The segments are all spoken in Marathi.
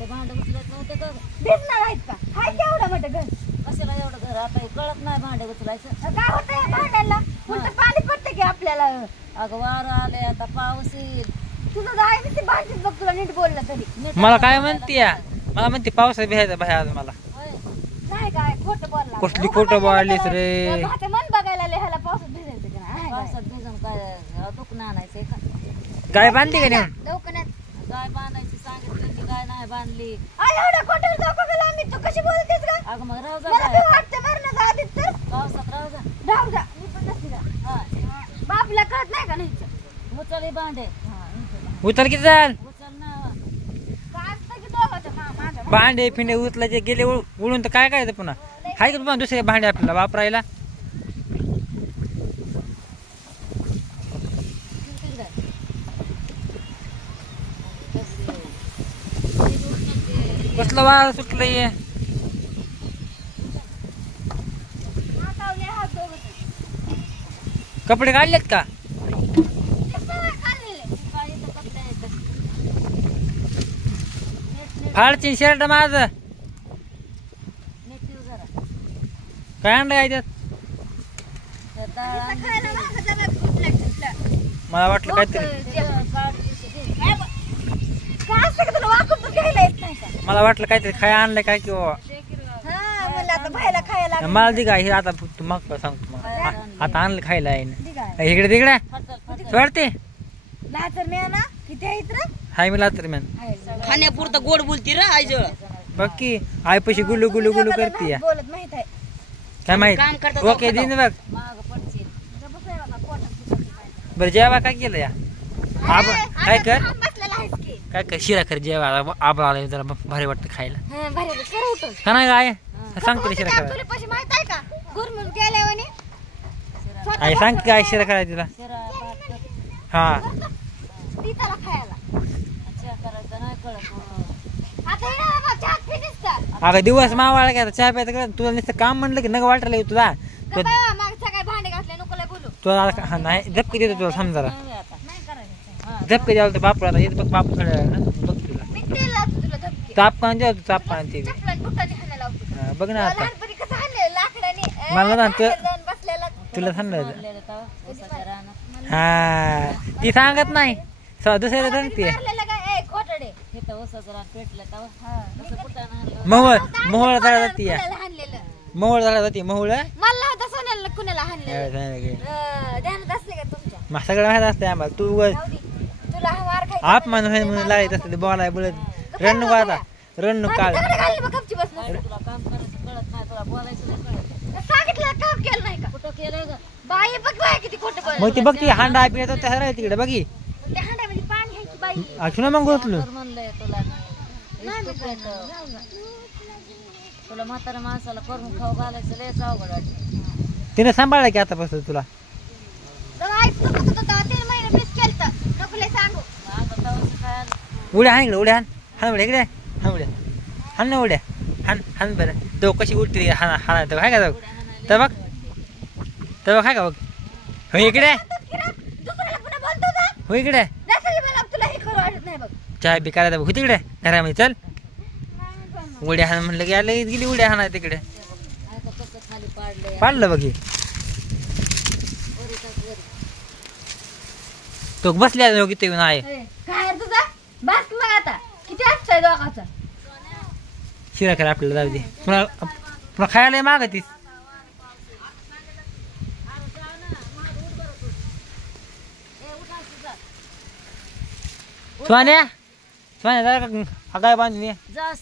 मोठे भांडे उचलत नव्हते का दिसणार आहेत का हाय केवढं मोठं घर कशाला एवढं घर आता हे कळत नाही भांडे उचलायचं काय होतंय भांड्याला उलट पाणी पडतं की आपल्याला अगं वारं आले आता पाऊस येईल तुझं जाय नुसती भांडीच बघ तुला नीट बोललं तरी नीट मला काय म्हणते मला म्हणते पावसात भिजायचं बाहेर आज मला होय. नाही काय खोटं बोलला कसली खोटं बोललीस रे भाते मन बघायला आले ह्याला पावसात भिजायचं की नाही पावसात भिजून काय दुखणं आणायचंय का गाय बांधली का नेऊन दवाखान्यात गाय बांधायची सांगितलं की गाय नाही बांधली एवढ्या खोटं जाऊ का गेला आम्ही तू कशी बोलतेस का अगं मग राहू जा मला गाय. बी वाटतं मरणाच्या आधीच तर पावसात राहू जा राहू जा मी पण नसते का हा बापला कळत नाही का नाही उचल हे भांडे उचल किती जाल उचल ना काय असतं की दोघांचं माझ्या भांडे फिंडे उचलायचे गेले उडून तर काय करायचं पुन्हा हाय का पुन्हा दुसरे भांडे आपल्याला वापरायला कसलं वार सुटलंय हातावले हात दोघं कपडे काढलेत का फाडची शर्ट माझ काय आणलं काय त्यात मला वाटलं काहीतरी मला वाटलं काहीतरी खाय आणलंय काय किंवा मला दे काय हे आता तू मग सांगतो मग आता आणलं खायला आहे इकडे तिकडे वाटते हाय मी लातर मॅन खाण्यापुरतं गोड बोलती रे आई जवळ बघ की आई पैसे गुलू गुलू गुलू करते बोलत माहित आहे काय माहित ओके दिन बघ बरं जेवा काय केलं या काय कर काय कर शिरा कर जेवा आबा आला जरा भारी वाटतं खायला का नाही काय सांगतो शिरा करायला आई सांग काय शिरा करायला तिला हा अगं दिवस मावाळा काय चहा प्यायचं का तुला नुसतं काम म्हणलं की नग वाटायला येऊ तुला तुला नाही झपके देतो तुला समजा झपके द्यावं तर बापू आता येत बघ बापू थोड्या ना बघ तुला ताप कान द्या ताप कान ते बघ ना आता मला ना तुला सांगायचं हा ती सांगत नाही दुसऱ्याला सांगते मोहळ मोहळ झाला जाती मोहळ झाला जाते मोहळ सगळं माहित असते आम्हाला तू आप माणूस म्हणून लाईत असते बोलाय बोलत रणू आता रणू काळ मग ती बघती हांडा पिण्यात त्या तिकडे बघी ना मग गोतलो तुला म्हातारा माणसाला करून खाऊ घालायचं लयच अवघड वाटतं तिने सांभाळलं की आतापासून तुला उड्या हाण इकडे उड्या हाण उड्या इकडे हाण उड्या हाण ना उड्या हाण हाण बरं तो कशी उडते हाणा हाणा तर काय का तर बघ तर बघ काय का बघ हो इकडे हो इकडे चहा बी करायचा बघ तिकडे घरामध्ये चल उड्या हाण म्हणलं की आलं गेली उड्या हाणा तिकडे पाडलं बघ तो बसल्या किती आहे काय तुझा बस मग आता किती असतंय दोघाचं शिरा करा आपल्याला जाऊ दे पुन्हा पुन्हा खायला मागतीस सोन्या सोन्या जरा काय बांधून ये जा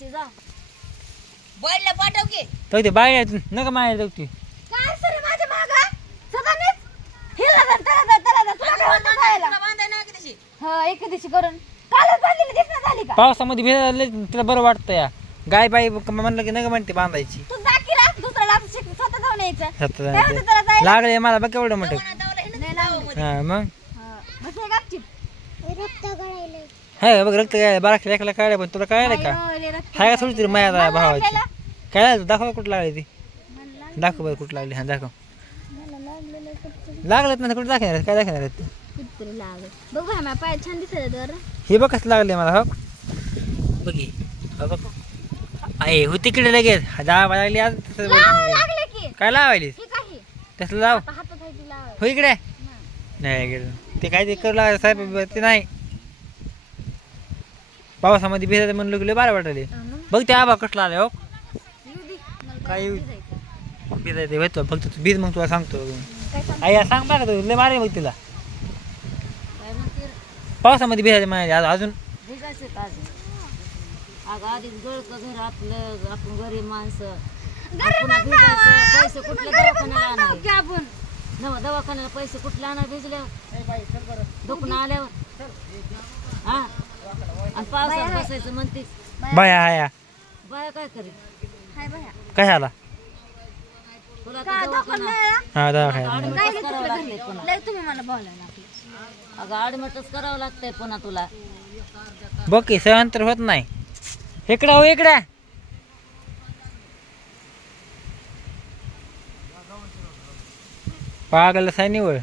बायला पाठव की तो ते बाय नका माया जाऊ ती काय सर माझ्या मागा सदानेच हिला त्याला हा एक दिवशी करून कालच बांधलेली दिसना झाली का पावसामध्ये भिजलं तिला बरं वाटतं या गाय बाई म्हणलं की नका म्हणते बांधायची तू जा की रा दुसऱ्याला स्वतः जाऊन यायचं लागले मला बघ केवढं मोठं हा मग बस हे गपचिप हाय बघ रक्त काय बारा लेखाला काढाय पण तुला कळायला का हाय का थोडी तरी माया भावाची काय दाखव कुठं लागली ती दाखव बरं कुठं लागली हा दाखव लागलं ना कुठं दाखवणार काय दाखवणार बघ पाय छान दिसत हे बघ कसं लागले मला हो बघी आहे हो तिकडे लगेच जावा लागली आज तसं लागले की काय लावायलीस हे काही तसलं लाव हातात आहे ती लावायला. हो इकडे नाही गेलं ते काय ते करू लागलं साहेब ते नाही पावसामध्ये भिजायचं म्हणलं गेलं बारा वाटले बघ ते आबा कसला आले हो येऊ दे. मला काय येऊ भिजायचं. भिजायचं भेटतो फक्त तू भिज मग तुला सांगतो काय सांग आई सांग बघा तू लय मारे मग तिला काय म्हणते रे? पावसामध्ये भिजायचं माझ्या अजून भिजायचं का अजून? अगं आधीच गळतं घर आपलं, आपण गरीब माणसं. गरीब पुन्हा भिजायचं, पैसे आपण कुठले गरीब दवाखान्याला माणसं आणायचे? की आपण दवाखान्याला पैसे कुठले आणा भिजल्यावर दुखणं आल्यावर हा आणि पावसात बसायचं म्हणतेस बाया हाया बाया काय करेल? हाय बया कशाला तुला का तर दोघं दवाखाना मिळाला? हा दवाखान्यात ऍडमिटच करावं लागतंय पुन्हा. लय तुम्ही मला बोलायला लागले. अगं ऍडमिटच करावं लागतंय पुन्हा तुला. बघ की सहन होत नाही इकडं हो इकडे पागल साय निवळ